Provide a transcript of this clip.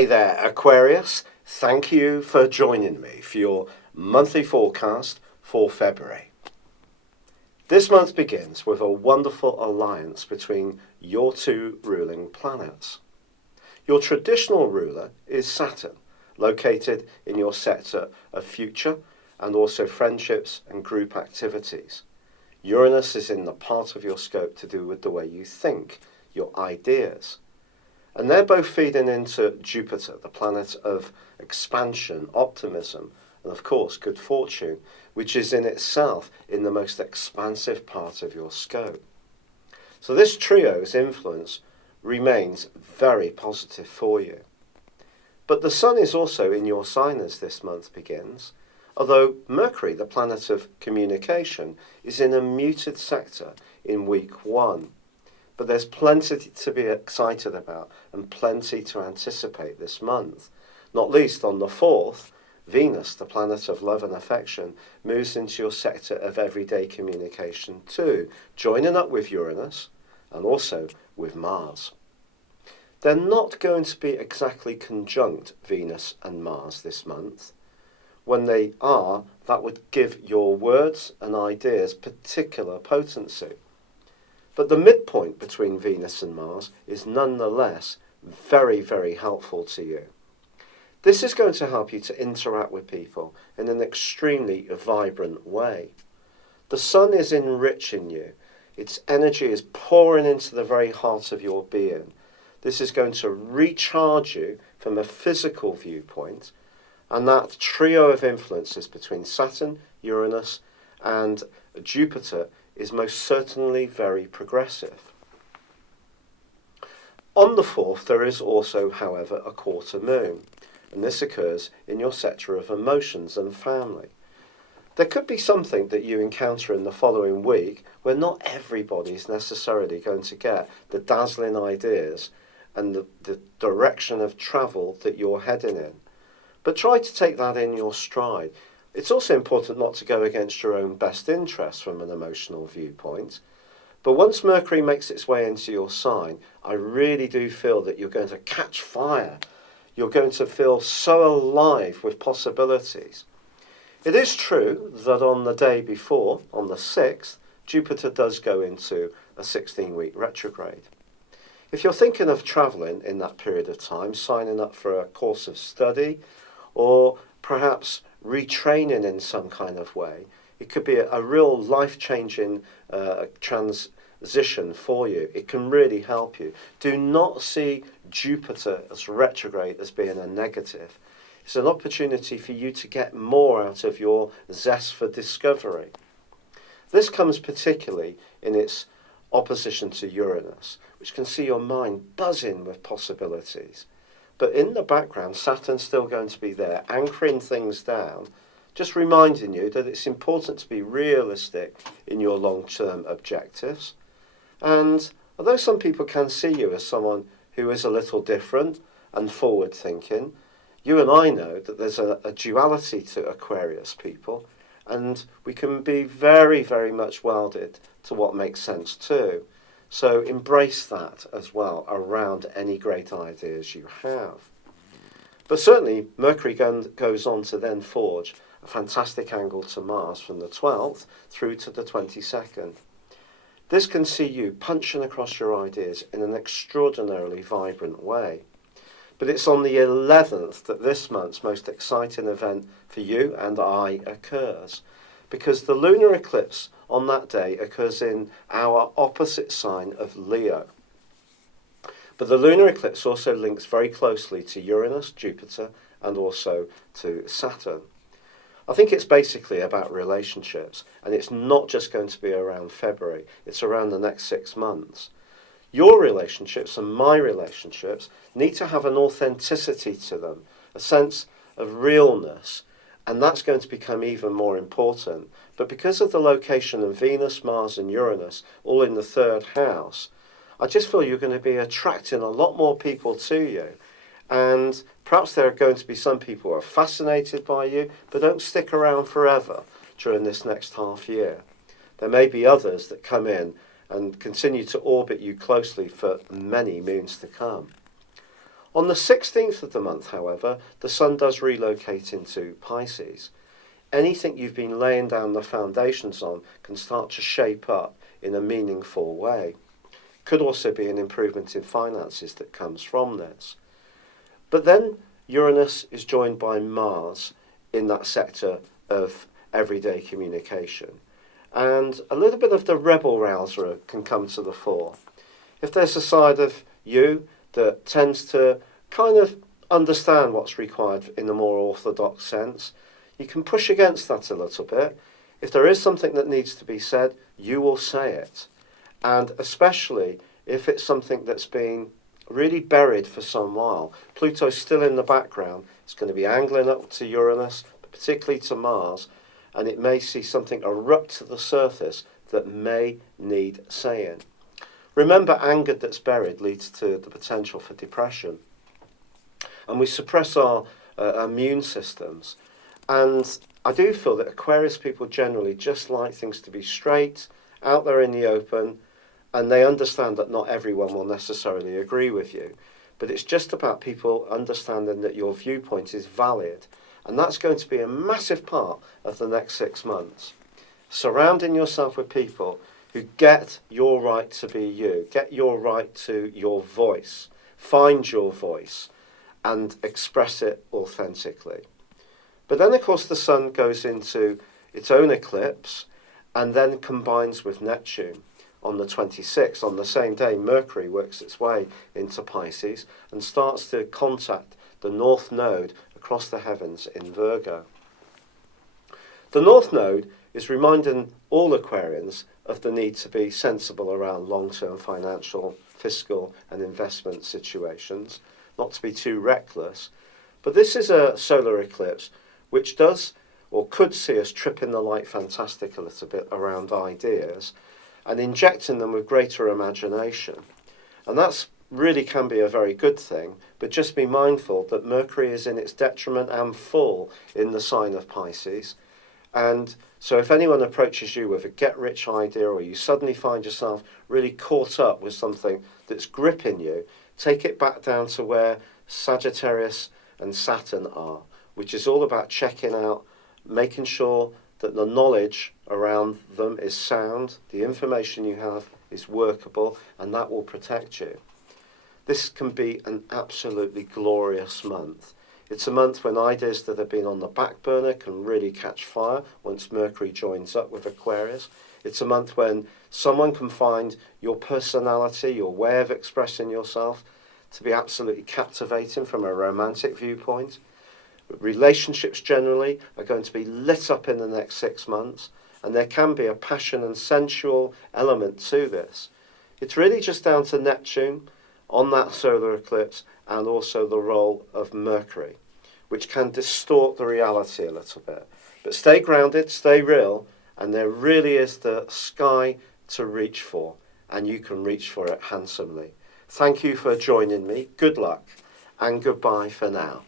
Hi there, Aquarius. Thank you for joining me for your monthly forecast for February. This month begins with a wonderful alliance between your two ruling planets. Your traditional ruler is Saturn, located in your sector of future and also friendships and group activities. Uranus is in the part of your scope to do with the way you think, your ideas. And they're both feeding into Jupiter, the planet of expansion, optimism, and of course good fortune, which is in itself in the most expansive part of your scope. So this trio's influence remains very positive for you. But the Sun is also in your sign as this month begins, although Mercury, the planet of communication, is in a muted sector in week 1. But there's plenty to be excited about and plenty to anticipate this month. Not least on the 4th, Venus, the planet of love and affection, moves into your sector of everyday communication too, joining up with Uranus and also with Mars. They're not going to be exactly conjunct, Venus and Mars, this month. When they are, that would give your words and ideas particular potency. But the midpoint between Venus and Mars is nonetheless very, very helpful to you. This is going to help you to interact with people in an extremely vibrant way. The Sun is enriching you. Its energy is pouring into the very heart of your being. This is going to recharge you from a physical viewpoint, and that trio of influences between Saturn, Uranus, and Jupiter is most certainly very progressive. On the 4th, there is also, however, a quarter moon, and this occurs in your sector of emotions and family. There could be something that you encounter in the following week where not everybody is necessarily going to get the dazzling ideas and the direction of travel that you're heading in. But try to take that in your stride. It's also important not to go against your own best interests from an emotional viewpoint. But once Mercury makes its way into your sign, I really do feel that you're going to catch fire. You're going to feel so alive with possibilities. It is true that on the day before, on the 6th, Jupiter does go into a 16-week retrograde. If you're thinking of travelling in that period of time, signing up for a course of study, or perhaps retraining in some kind of way, it could be a real life-changing transition for you. It can really help you. Do not see Jupiter as retrograde as being a negative. It's an opportunity for you to get more out of your zest for discovery. This comes particularly in its opposition to Uranus, which can see your mind buzzing with possibilities. But in the background, Saturn's still going to be there, anchoring things down, just reminding you that it's important to be realistic in your long-term objectives. And although some people can see you as someone who is a little different and forward-thinking, you and I know that there's a duality to Aquarius people, and we can be very, very much welded to what makes sense too. So embrace that as well around any great ideas you have. But certainly Mercury goes on to then forge a fantastic angle to Mars from the 12th through to the 22nd. This can see you punching across your ideas in an extraordinarily vibrant way. But it's on the 11th that this month's most exciting event for you and I occurs, because the lunar eclipse on that day occurs in our opposite sign of Leo. But the lunar eclipse also links very closely to Uranus, Jupiter, and also to Saturn. I think it's basically about relationships, and it's not just going to be around February, it's around the next 6 months. Your relationships and my relationships need to have an authenticity to them, a sense of realness, and that's going to become even more important. But because of the location of Venus, Mars and Uranus, all in the 3rd house, I just feel you're going to be attracting a lot more people to you. And perhaps there are going to be some people who are fascinated by you, but don't stick around forever during this next half year. There may be others that come in and continue to orbit you closely for many moons to come. On the 16th of the month, however, the Sun does relocate into Pisces. Anything you've been laying down the foundations on can start to shape up in a meaningful way. Could also be an improvement in finances that comes from this. But then Uranus is joined by Mars in that sector of everyday communication. And a little bit of the rebel rouser can come to the fore. If there's a side of you that tends to kind of understand what's required in a more orthodox sense, you can push against that a little bit. If there is something that needs to be said, you will say it. And especially if it's something that's been really buried for some while. Pluto's still in the background. It's going to be angling up to Uranus, but particularly to Mars, and it may see something erupt to the surface that may need saying. Remember, anger that's buried leads to the potential for depression. And we suppress our immune systems. And I do feel that Aquarius people generally just like things to be straight, out there in the open, and they understand that not everyone will necessarily agree with you. But it's just about people understanding that your viewpoint is valid. And that's going to be a massive part of the next 6 months. Surrounding yourself with people who get your right to be you, get your right to your voice, find your voice, and express it authentically. But then, of course, the Sun goes into its own eclipse and then combines with Neptune on the 26th. On the same day, Mercury works its way into Pisces and starts to contact the North Node across the heavens in Virgo. The North Node is reminding all Aquarians of the need to be sensible around long-term financial, fiscal and investment situations, not to be too reckless. But this is a solar eclipse which does or could see us tripping the light fantastic a little bit around ideas and injecting them with greater imagination. And that's really can be a very good thing, but just be mindful that Mercury is in its detriment and full in the sign of Pisces. And so if anyone approaches you with a get-rich idea, or you suddenly find yourself really caught up with something that's gripping you, take it back down to where Sagittarius and Saturn are, which is all about checking out, making sure that the knowledge around them is sound, the information you have is workable, and that will protect you. This can be an absolutely glorious month. It's a month when ideas that have been on the back burner can really catch fire once Mercury joins up with Aquarius. It's a month when someone can find your personality, your way of expressing yourself, to be absolutely captivating from a romantic viewpoint. Relationships generally are going to be lit up in the next 6 months, and there can be a passion and sensual element to this. It's really just down to Neptune on that solar eclipse and also the role of Mercury, which can distort the reality a little bit. But stay grounded, stay real, and there really is the sky to reach for, and you can reach for it handsomely. Thank you for joining me. Good luck, and goodbye for now.